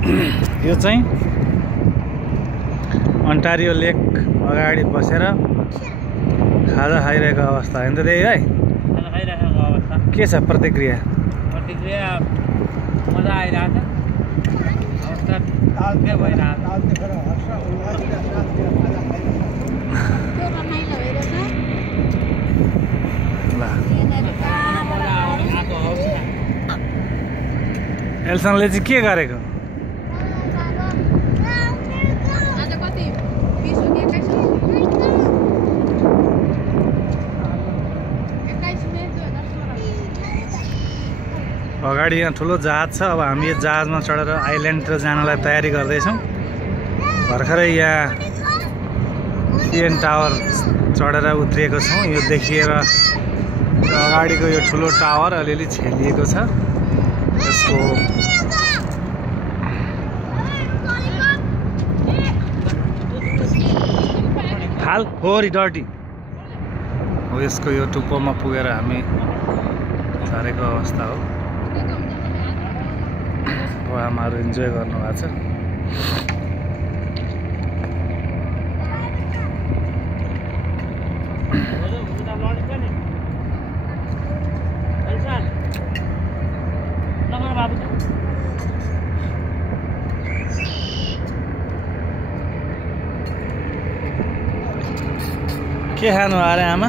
यो चाहिँ अन्टारियो लेक अगाडि बसेर खाजा खाइरहेको अवस्था होइन त त्यही है? खाजा खाइरहेको अवस्था के छ प्रतिक्रिया? प्रतिक्रिया मजा आइरहेछ। अवस्था के भइरहेछ? एल्सनले चाहिँ के गरेको? अगाडि यहाँ ठुलो जहाज छ। अब हामी यो जहाजमा चढेर आइल्यान्डतिर जानलाई तयारी गर्दैछौँ। भर्खरै यहाँ सीएन टावर चढेर उत्रिएको छौँ। यो देखिएर अगाडिको यो ठुलो टावर अलिअलि छेलिएको छ। यसको हाल होरी डर्टी हो। यसको यो टुप्पोमा पुगेर हामी झरेको अवस्था हो। आमाहरू इन्जोय गर्नुभएको छ। के खानु अरे आमा?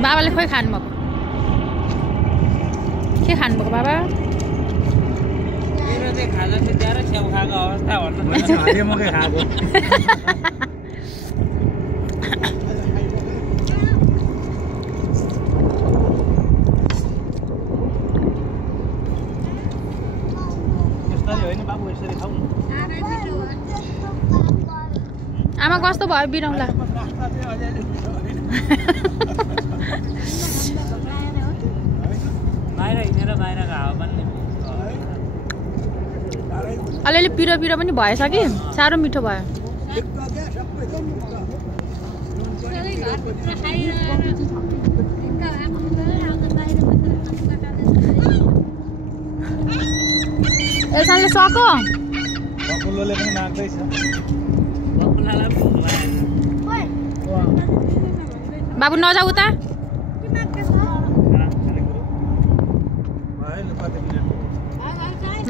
बाबाले खोइ खानुभएको? के खानुभएको बाबा? मेरो चाहिँ खाजा सिद्ध्याएर स्याउ खाएको अवस्था भन्नु हरियो मकै खाएको। आमा कस्तो भयो बिरौला? बाहिर हिँडेर बाहिरको हावा पनि अलिअलि पिरो पिरो पनि भएछ कि साह्रो मिठो भयो। एल्सानले सको बकुलोले पनि माग्दैछ। बाबु नजाऊ उता।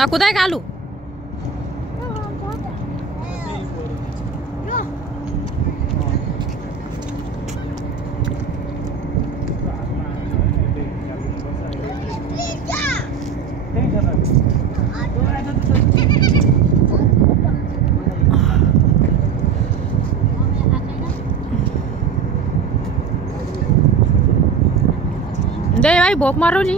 नकुदाइ कालु। दे भाइ भोक मारौ नि।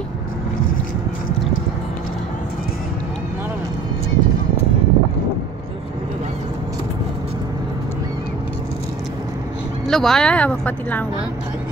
ल भयो अब कति लामो भयो।